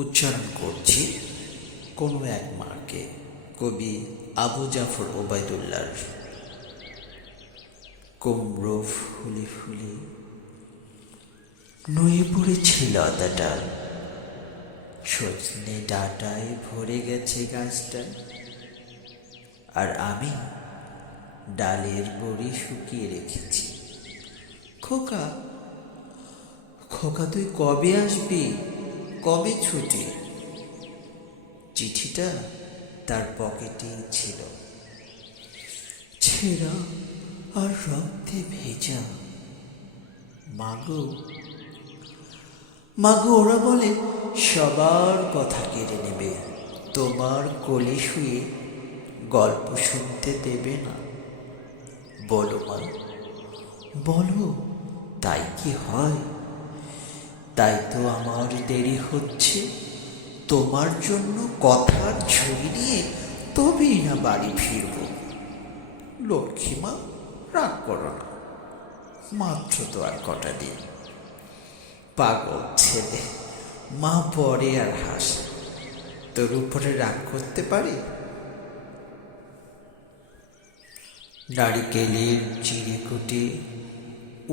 উচ্চারণ করছি কোনো এক মাকে। কবি আবু জাফর ওবায়দুল্লাহর। কুমড়ো ফুলে ফুলে নুয়ে পড়েছে লতাটা, সজনে ডাঁটায় ভরে গেছে গাছটা, আর আমি ডালের বড়ি শুকিয়ে রেখেছি। খোকা, খোকা, তুই কবে আসবি? কবে ছুটি? চিঠিটা তার পকেটেই ছিল, ছেঁড়া আর রক্তে ভেজা। মাগো, মাগো, ওরা বলে সবার কথা কেড়ে নেবে, তোমার কোলে শুয়ে গল্প শুনতে দেবে না। বলো মা, বলো, তাই কি হয়? তাই তো আমার দেরি হচ্ছে। তোমার জন্য কথার ঝুড়ি নিয়ে তবেই না বাড়ি ফিরব। লক্ষ্মীমা, রাগ করো না, মাত্র তো আর কটা দিন। পাগল ছেলে, মা পরে আর হাসে, তোর উপরে রাগ করতে পারি? নারিকেলের চিড়ে কুটে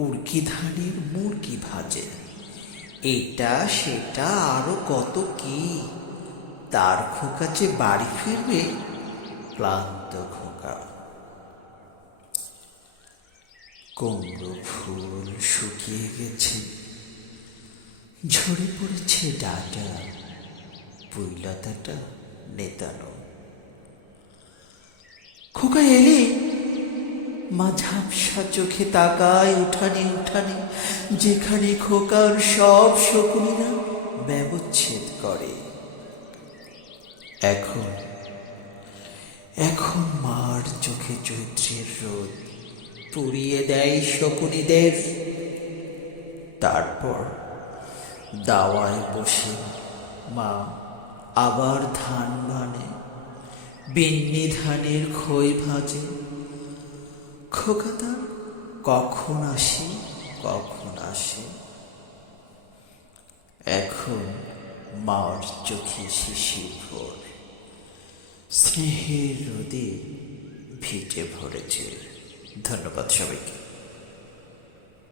উড়কি ধানের মুরগি ভাজে, এটা সেটা আরো কত কি। তার খোকা যে বাড়ি ফিরবে, ক্লান্ত খোকা। কুমড়ো ফুল শুকিয়ে গেছে, ঝরে পড়েছে ডাঁটা, পুইলতাটা নেতানো। খোকা এলি? মা ঝাপসা চোখে তাকায় উঠানে উঠানে, যেখানে খোকার সব শকুনিরা ব্যবচ্ছেদ করে। এখন এখন মার চোখে চৈত্রের রোদ পুড়িয়ে দেয় শকুনিদের। তারপর দাওয়ায় বসে মা আবার ধান ভানে, বিন্নি ধানের খই ভাজে। খোকা তার কখন আসে, কখন আসে। এখন মার চোখে শিশির ভোর, স্নেহের রোদে ভিটে ভরেছে। ধন্যবাদ সবাইকে।